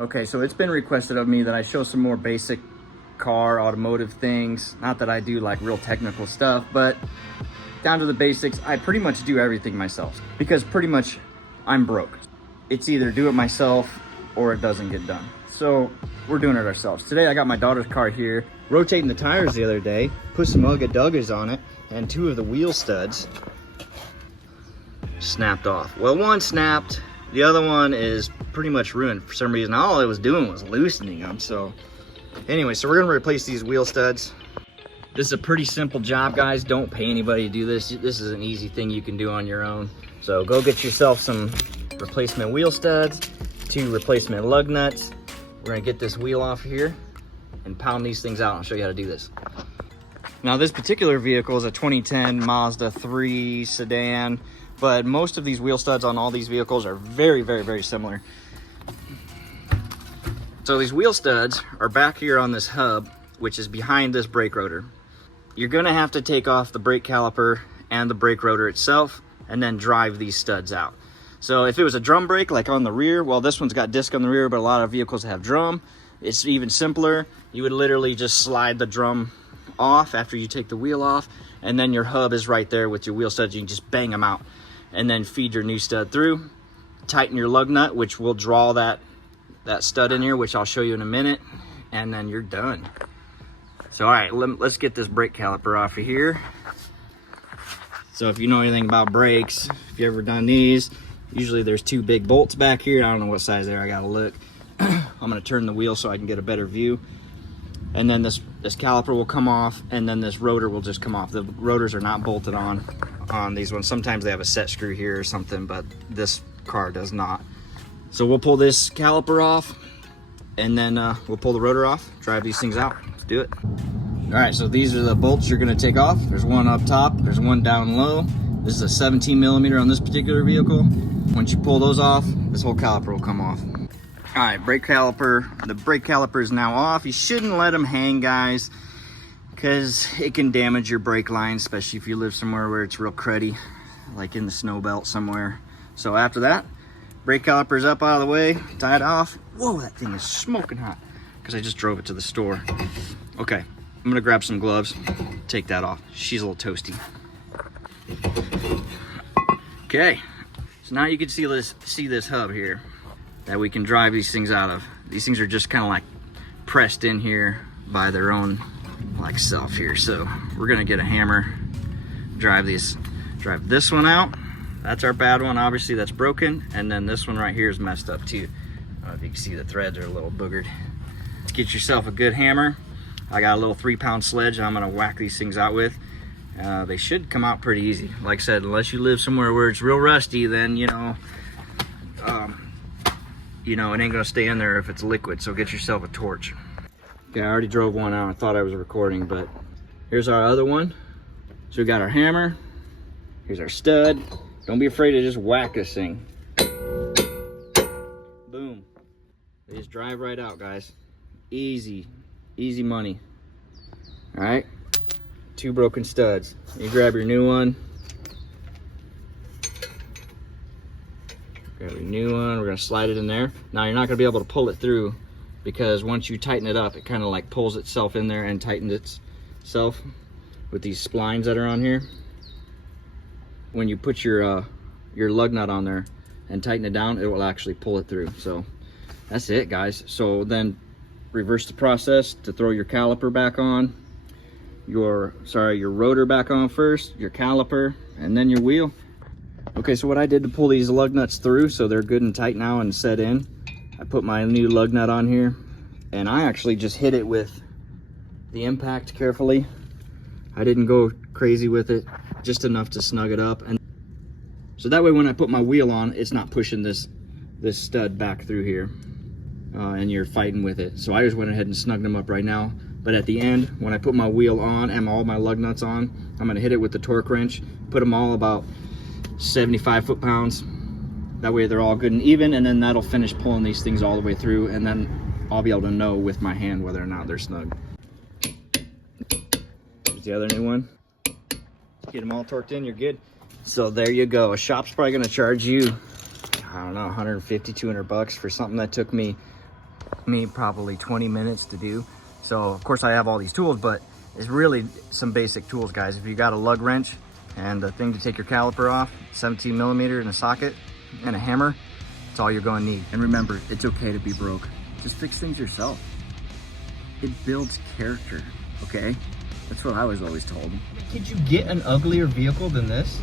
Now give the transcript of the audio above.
Okay, so it's been requested of me that I show some more basic car automotive things. Not that I do like real technical stuff, but down to the basics, I pretty much do everything myself because pretty much I'm broke. It's either do it myself or it doesn't get done. So we're doing it ourselves. Today I got my daughter's car here, rotating the tires the other day, put some Ugga Duggas on it, and 2 of the wheel studs snapped off. Well, one snapped, the other one is pretty much ruined for some reason. All it was doing was loosening them. So anyway, so we're gonna replace these wheel studs. This is a pretty simple job, guys. Don't pay anybody to do this. This is an easy thing you can do on your own. So go get yourself some replacement wheel studs, 2 replacement lug nuts. We're gonna get this wheel off here and pound these things out. I'll show you how to do this. Now this particular vehicle is a 2010 Mazda 3 sedan, but most of these wheel studs on all these vehicles are very, very, very similar. So these wheel studs are back here on this hub, which is behind this brake rotor. You're gonna have to take off the brake caliper and the brake rotor itself and then drive these studs out. So if it was a drum brake like on the rear, well, this one's got disc on the rear, but a lot of vehicles have drum. It's even simpler. You would literally just slide the drum off after you take the wheel off, and then your hub is right there with your wheel studs. You can just bang them out and then feed your new stud through. Tighten your lug nut, which will draw that stud in here, which I'll show you in a minute, and then you're done. So all right, let's get this brake caliper off of here. So if you know anything about brakes, if you ever done these, usually there's 2 big bolts back here. I don't know what size they are, I gotta look. I'm gonna turn the wheel so I can get a better view. And then this caliper will come off, and then this rotor will just come off. The rotors are not bolted on these ones. Sometimes they have a set screw here or something, but this car does not. So we'll pull this caliper off, and then we'll pull the rotor off, drive these things out. Let's do it. All right, so these are the bolts you're gonna take off. There's one up top, there's one down low. This is a 17 millimeter on this particular vehicle. Once you pull those off, this whole caliper will come off. All right, brake caliper. The brake caliper is now off. You shouldn't let them hang, guys, because it can damage your brake line, especially if you live somewhere where it's real cruddy, like in the snow belt somewhere. So after that, brake caliper's up out of the way, tie it off. Whoa, that thing is smoking hot because I just drove it to the store. Okay, I'm gonna grab some gloves, take that off. She's a little toasty. Okay, so now you can see this hub here that we can drive these things out of. These things are just kind of like pressed in here by their own like self here. So we're gonna get a hammer, drive this one out. That's our bad one, obviously that's broken. And then this one right here is messed up too. I don't know if you can see the threads are a little boogered. Let's get yourself a good hammer. I got a little 3-pound sledge I'm gonna whack these things out with. They should come out pretty easy. Like I said, unless you live somewhere where it's real rusty, then you know, it ain't gonna stay in there if it's liquid, so get yourself a torch. Okay, I already drove one out. I thought I was recording, but here's our other one. So we got our hammer, here's our stud. Don't be afraid to just whack this thing. Boom. They just drive right out, guys. Easy, easy money. All right, 2 broken studs. You grab your new one. Grab your new one, we're gonna slide it in there. Now you're not gonna be able to pull it through because once you tighten it up, it kind of like pulls itself in there and tightens itself with these splines that are on here. When you put your lug nut on there and tighten it down, it will actually pull it through. So that's it, guys. So then reverse the process to throw your caliper back on, your rotor back on first, your caliper, and then your wheel. Okay, so what I did to pull these lug nuts through so they're good and tight now and set in, I put my new lug nut on here, and I actually just hit it with the impact carefully. I didn't go crazy with it, just enough to snug it up. And so that way when I put my wheel on, it's not pushing this stud back through here and you're fighting with it. So I just went ahead and snugged them up right now. But at the end, when I put my wheel on and all my lug nuts on, I'm gonna hit it with the torque wrench, put them all about 75 foot-pounds. That way they're all good and even, and then that'll finish pulling these things all the way through, and then I'll be able to know with my hand whether or not they're snug. Here's the other new one. Get them all torqued in, you're good. So there you go. A shop's probably gonna charge you, I don't know, 150, 200 bucks for something that took me me probably 20 minutes to do. So of course I have all these tools, but it's really some basic tools, guys. If you got a lug wrench and a thing to take your caliper off, 17 millimeter in a socket, and a hammer, that's all you're going to need. And remember, it's okay to be broke. Just fix things yourself. It builds character, okay? That's what I was always told. Could you get an uglier vehicle than this?